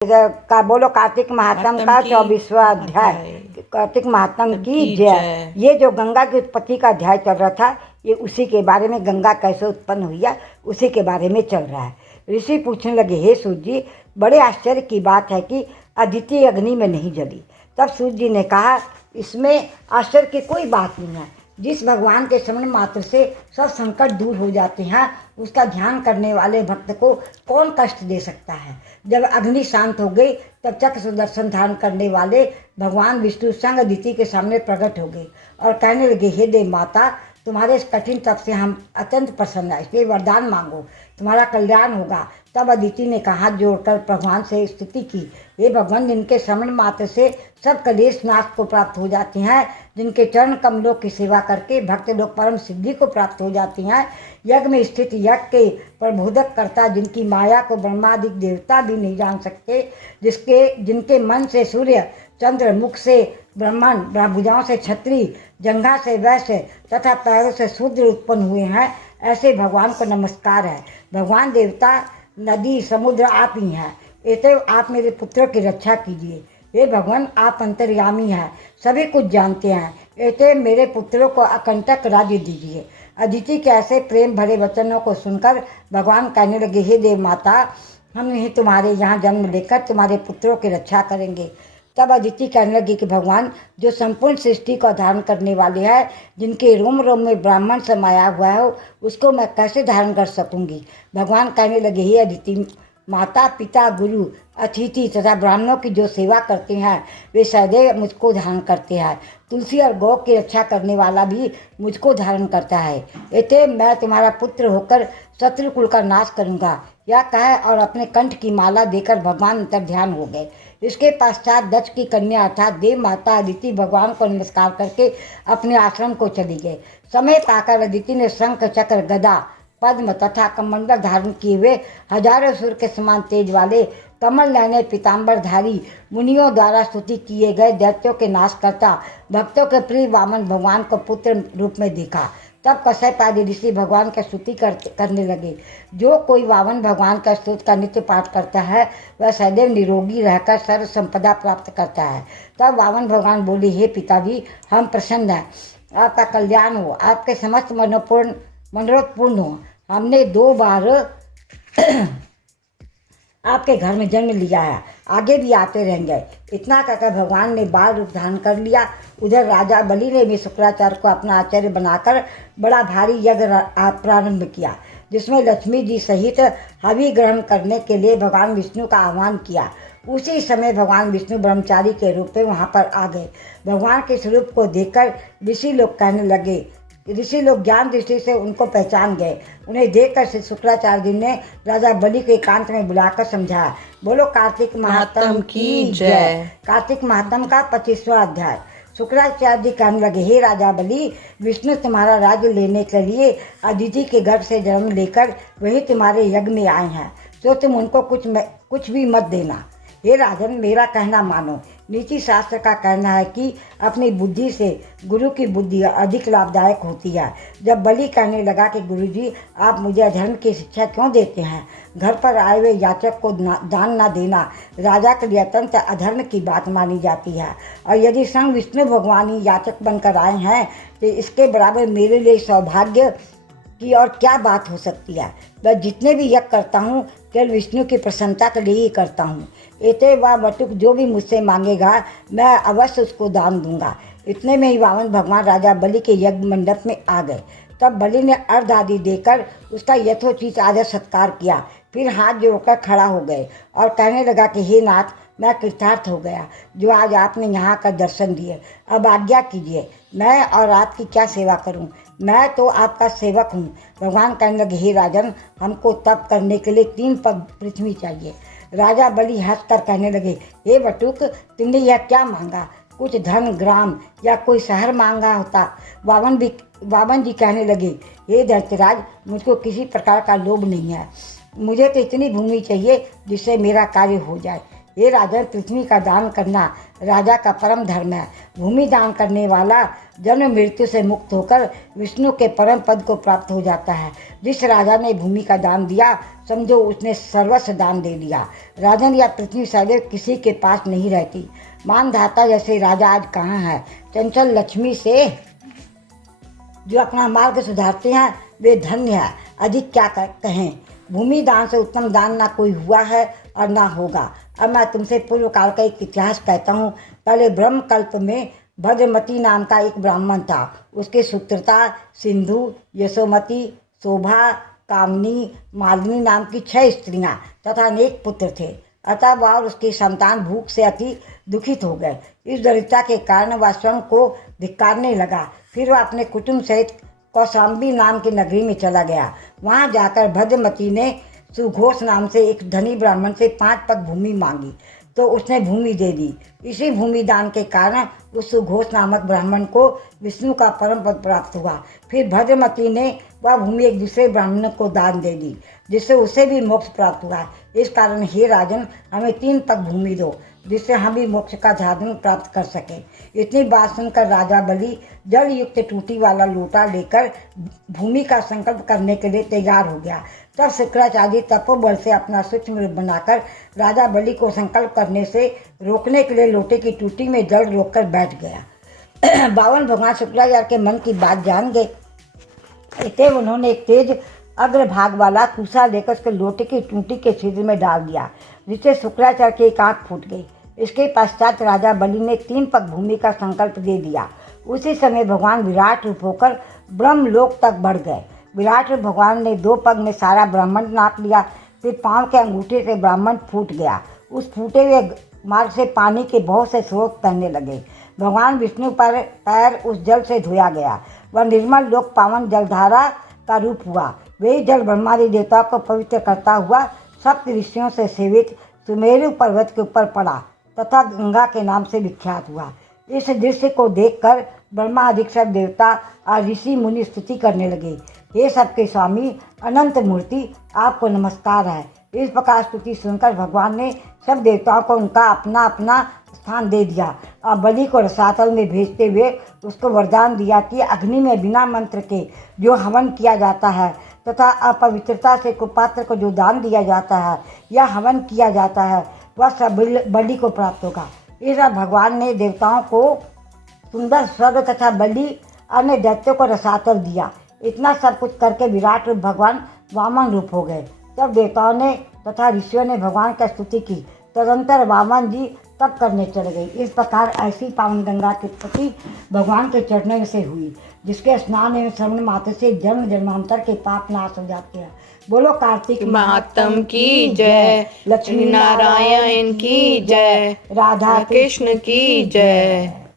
का बोलो कार्तिक महात्म का 24वां अध्याय। कार्तिक महात्म की जय। ये जो गंगा की उत्पत्ति का अध्याय चल रहा था, ये उसी के बारे में, गंगा कैसे उत्पन्न हुई है उसी के बारे में चल रहा है। ऋषि पूछने लगे, हे सूर्य जी, बड़े आश्चर्य की बात है कि अदिति अग्नि में नहीं जली। तब सूर्य जी ने कहा, इसमें आश्चर्य की कोई बात नहीं है। जिस भगवान के स्मरण मात्र से सब संकट दूर हो जाते हैं, उसका ध्यान करने वाले भक्त को कौन कष्ट दे सकता है। जब अग्नि शांत हो गई, तब चक्र सुदर्शन धारण करने वाले भगवान विष्णु संग अदिति के सामने प्रकट हो गए और कहने लगे, हे देव माता, तुम्हारे इस कठिन तप से हम अत्यंत प्रसन्न हैं, इसलिए वरदान मांगो, तुम्हारा कल्याण होगा। तब अदिति ने हाथ जोड़कर भगवान से स्तुति की, हे भगवान, जिनके श्रवण मात्र से सब कलेश नाश को प्राप्त हो जाते हैं, जिनके चरण कमलों की सेवा करके भक्त लोग परम सिद्धि को प्राप्त हो जाते हैं, यज्ञ में स्थित यज्ञ के प्रबोधक करता, जिनकी माया को ब्रह्मादि देवता भी नहीं जान सकते, जिनके मन से सूर्य चंद्र, मुख से ब्रह्मण, भुजाओं से क्षत्रिय, जंघा से वैश्य तथा पैरों से शूद्र उत्पन्न हुए हैं, ऐसे भगवान को नमस्कार है। भगवान, देवता, नदी, समुद्र आप ही हैं, अतएव आप मेरे पुत्रों की रक्षा कीजिए। हे भगवान, आप अंतर्यामी हैं, सभी कुछ जानते हैं, अतएव मेरे पुत्रों को अकंटक राज्य दीजिए। अदिति के ऐसे प्रेम भरे वचनों को सुनकर भगवान कहने लगे, हे देव माता, हम ही तुम्हारे यहाँ जन्म लेकर तुम्हारे पुत्रों की रक्षा करेंगे। तब अदिति कहने लगी कि भगवान, जो संपूर्ण सृष्टि को धारण करने वाले हैं, जिनके रोम रोम में ब्राह्मण समाया हुआ है, उसको मैं कैसे धारण कर सकूंगी। भगवान कहने लगे, हे अदिति, माता पिता गुरु अतिथि तथा ब्राह्मणों की जो सेवा करते हैं, वे सदैव मुझको धारण करते हैं। तुलसी और गौ की रक्षा करने वाला भी मुझको धारण करता है, अतएव मैं तुम्हारा पुत्र होकर शत्रु कुल का नाश करूंगा। यह कहे और अपने कंठ की माला देकर भगवान अंतर ध्यान हो गए। इसके पश्चात दक्ष की कन्या अर्थात देव माता अदिति भगवान को नमस्कार करके अपने आश्रम को चली गए। समय पाकर अदिति ने शंख, चक्र, गदा, पद्म तथा कमंडल धारण किए हुए हजारों सूर्य के समान तेज वाले कमल नयने पीताम्बरधारी मुनियों द्वारा स्तुति किए गए दैत्यों के नाश करता भक्तों के प्रिय वामन भगवान को पुत्र रूप में देखा। तब कश्यप आदि ऋषि भगवान का स्तुति करने लगे। जो कोई वामन भगवान का स्तुति का नित्य पाठ करता है, वह सदैव निरोगी रहकर सर्व संपदा प्राप्त करता है। तब वामन भगवान बोले, हे पिताजी, हम प्रसन्न हैं, आपका कल्याण हो, आपके समस्त मनोरथ पूर्ण हो। हमने 2 बार आपके घर में जन्म लिया है, आगे भी आते रहेंगे। इतना कहकर भगवान ने बाल रूप धारण कर लिया। उधर राजा बलि ने भी शुक्राचार्य को अपना आचार्य बनाकर बड़ा भारी यज्ञ प्रारंभ किया, जिसमें लक्ष्मी जी सहित हवि ग्रहण करने के लिए भगवान विष्णु का आह्वान किया। उसी समय भगवान विष्णु ब्रह्मचारी के रूप में वहाँ पर आ गए। भगवान के स्वरूप को देखकर ऋषि लोग कहने लगे, ऋषि लोग ज्ञान दृष्टि से उनको पहचान गए। उन्हें देखकर श्री शुक्राचार्य जी ने राजा बलि को एकांत में बुलाकर समझाया। बोलो कार्तिक महात्म की जय। कार्तिक महात्म का 25वां अध्याय। शुक्राचार्य जी कहने लगे, हे राजा बलि, विष्णु तुम्हारा राज्य लेने के लिए अदिति के गर्भ से जन्म लेकर वही तुम्हारे यज्ञ में आए हैं, तो तुम उनको कुछ भी मत देना। हे राजन, मेरा कहना मानो। नीति शास्त्र का कहना है कि अपनी बुद्धि से गुरु की बुद्धि अधिक लाभदायक होती है। जब बलि कहने लगा कि गुरुजी, आप मुझे अधर्म की शिक्षा क्यों देते हैं, घर पर आए हुए याचक को दान न देना राजा के लिए अत्यंत अधर्म की बात मानी जाती है, और यदि स्वयं विष्णु भगवान ही याचक बनकर आए हैं, तो इसके बराबर मेरे लिए सौभाग्य की और क्या बात हो सकती है। मैं जितने भी यज्ञ करता हूँ, केवल विष्णु की प्रसन्नता के लिए ही करता हूँ। इतने वह बटुक जो भी मुझसे मांगेगा, मैं अवश्य उसको दान दूंगा। इतने में ही वामन भगवान राजा बलि के यज्ञ मंडप में आ गए। तब बलि ने अर्घ आदि देकर उसका यथोचित आदर सत्कार किया, फिर हाथ जोड़कर खड़ा हो गए और कहने लगा कि हे नाथ, मैं कृतार्थ हो गया जो आज आपने यहाँ का दर्शन दिए। अब आज्ञा कीजिए, मैं और आपकी क्या सेवा करूं, मैं तो आपका सेवक हूँ। भगवान कहने लगे, हे राजन, हमको तप करने के लिए 3 पग पृथ्वी चाहिए। राजा बलि हंसकर कहने लगे, हे बटुक, तुमने यह क्या मांगा, कुछ धन ग्राम या कोई शहर मांगा होता। वामन जी कहने लगे, हे दैत्यराज, मुझको किसी प्रकार का लोभ नहीं है, मुझे तो इतनी भूमि चाहिए जिससे मेरा कार्य हो जाए। ये राजन, पृथ्वी का दान करना राजा का परम धर्म है। भूमि दान करने वाला जन्म मृत्यु से मुक्त होकर विष्णु के परम पद को प्राप्त हो जाता है। जिस राजा ने भूमि का दान दिया, समझो उसने सर्वस्व दान दे दिया। राजन या पृथ्वी सदैव किसी के पास नहीं रहती। मानधाता जैसे राजा आज कहाँ है। चंचल लक्ष्मी से जो अपना मार्ग सुधारते हैं वे धन्य है। अधिक क्या कहें। भूमि दान से उत्तम दान ना कोई हुआ है और ना होगा। अब मैं तुमसे पूर्व काल का एक इतिहास कहता हूँ। पहले ब्रह्म कल्प में भद्रमती नाम का एक ब्राह्मण था। उसके सुत्रता, सिंधु, यशोमती, शोभा, कामनी, मालिनी नाम की 6 स्त्रियां तथा अनेक पुत्र थे। अतः वह और उसकी संतान भूख से अति दुखित हो गए। इस दरिद्रता के कारण वह स्वयं को धिक्कारने लगा। फिर वह अपने कुटुंब सहित कौशाम्बी नाम की नगरी में चला गया। वहां जाकर भद्रमती ने सुघोष नाम से एक धनी ब्राह्मण से 5 पग भूमि मांगी तो उसने भूमि दे दी। इसी भूमि दान के कारण उस सुघोष नामक ब्राह्मण को विष्णु का परम पद प्राप्त हुआ। फिर भद्रमती ने वह भूमि एक दूसरे ब्राह्मण को दान दे दी, जिससे उसे भी मोक्ष प्राप्त हुआ। इस कारण हे राजन, हमें 3 पग भूमि दो, जिससे हम भी मोक्ष का साधन प्राप्त कर सकें। इतनी बात सुनकर राजा बलि जल युक्त टूटी वाला लोटा लेकर भूमि का संकल्प करने के लिए तैयार हो गया। तब शुक्राचार्य तपोबल से अपना सूक्ष्म रूप बनाकर राजा बलि को संकल्प करने से रोकने के लिए लोटे की टूटी में जल रोककर बैठ गया। बावन भगवान शुक्राचार्य के मन की बात जान गए। इतने उन्होंने एक तेज अग्रभाग वाला तुषा लेकर उसके लोटे की टूटी के छिद्र में डाल दिया, जिससे शुक्राचार्य की एक आँख फूट गई। इसके पश्चात राजा बलि ने 3 पग भूमि का संकल्प दे दिया। उसी समय भगवान विराट रूप होकर ब्रह्मलोक तक बढ़ गए। विराट रूप भगवान ने 2 पग में सारा ब्रह्मांड नाप लिया। फिर पांव के अंगूठे से ब्रह्मांड फूट गया। उस फूटे हुए मार्ग से पानी के बहुत से स्रोत बहने लगे। भगवान विष्णु पर पैर उस जल से धोया गया। वह निर्मल लोक पावन जलधारा का रूप हुआ। वही जल ब्रह्मादि देवताओं को पवित्र करता हुआ सप्त ऋषियों से सेवित सुमेरु पर्वत के ऊपर पड़ा तथा गंगा के नाम से विख्यात हुआ। इस दृश्य को देखकर ब्रह्मा आदि सब देवता और ऋषि मुनि स्तुति करने लगे। हे सबके स्वामी अनंत मूर्ति, आपको नमस्कार है। इस प्रकार स्तुति सुनकर भगवान ने सब देवताओं को उनका अपना अपना स्थान दे दिया और बलि को रसातल में भेजते हुए उसको वरदान दिया कि अग्नि में बिना मंत्र के जो हवन किया जाता है तथा अपवित्रता से कुपात्र को जो दान दिया जाता है या हवन किया जाता है, वह सब बलि को प्राप्त होगा। इस भगवान ने देवताओं को सुंदर स्वर्ग तथा बलि अन्य दैत्यों को रसातल दिया। इतना सब कुछ करके विराट रूप भगवान वामन रूप हो गए। तब देवताओं ने तथा ऋषियों ने भगवान की स्तुति की। तदंतर वामन जी तप करने चले गए। इस प्रकार ऐसी पावन गंगा की उत्पत्ति भगवान के चरणों से हुई, जिसके स्नान एवं श्रवण मात्र से जन्म जन्मांतर के पाप नाश हो जाते हैं। बोलो कार्तिक महात्म की जय, लक्ष्मी नारायण की जय, राधा कृष्ण की जय।